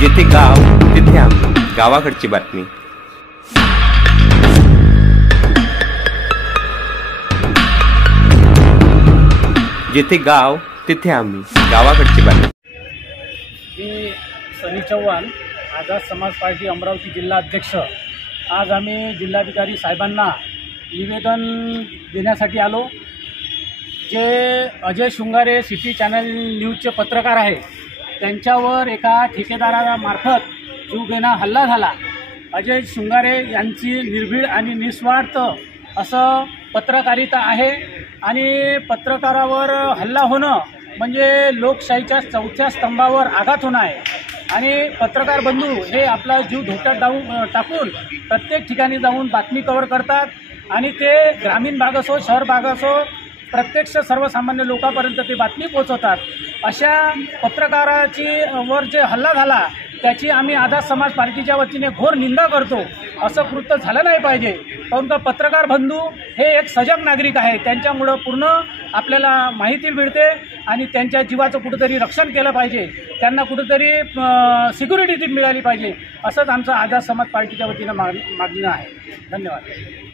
जिथे गाव तिथे आम्ही, गावाकडची बातमी। जिथे गाव तिथे आम्ही, गावाकडची बातमी। मी सनी चव्हाण, आझाद समाज पार्टी अमरावती जिल्हा अध्यक्ष। आज आम्ही जिल्हाधिकारी साहेबांना निवेदन देण्यासाठी आलो। जे अजय शृंगारे सिटी चॅनल न्यूजचे पत्रकार आहे, त्यांच्यावर एका ठेकेदारामार्फत जीवघेणा हल्ला झाला। अजय शृंगारे यांची निर्भीड आणि निस्वार्थ असं पत्रकारिता आहे आणि पत्रकारावर हल्ला होणं म्हणजे लोकशाहीच्या चौथ्या स्तंभावर आघात होणं आहे। आणि पत्रकार बंधू हे आपला जीव धोक्यात टाकून प्रत्येक ठिकाणी जाऊन बातमी कव्हर करतात आणि ते ग्रामीण भाग असो शहर भाग असो प्रत्यक्ष सर्वसामान्य लोकांपर्यंत ते बातमी पोहोचवतात। अशा पत्रकाराची वर जे हल्ला झाला त्याची आम्ही आझाद समाज पार्टीच्या वतीने घोर निंदा करतो। असं कृत्य झालं नाही पाहिजे, कारण का पत्रकार बंधू हे एक सजग नागरिक आहे, त्यांच्यामुळं पूर्ण आपल्याला माहिती मिळते आणि त्यांच्या जीवाचं कुठंतरी रक्षण केलं पाहिजे, त्यांना कुठंतरी सिक्युरिटी मिळाली पाहिजे, असंच आमचं आझाद समाज पार्टीच्या वतीनं मागणं आहे। धन्यवाद।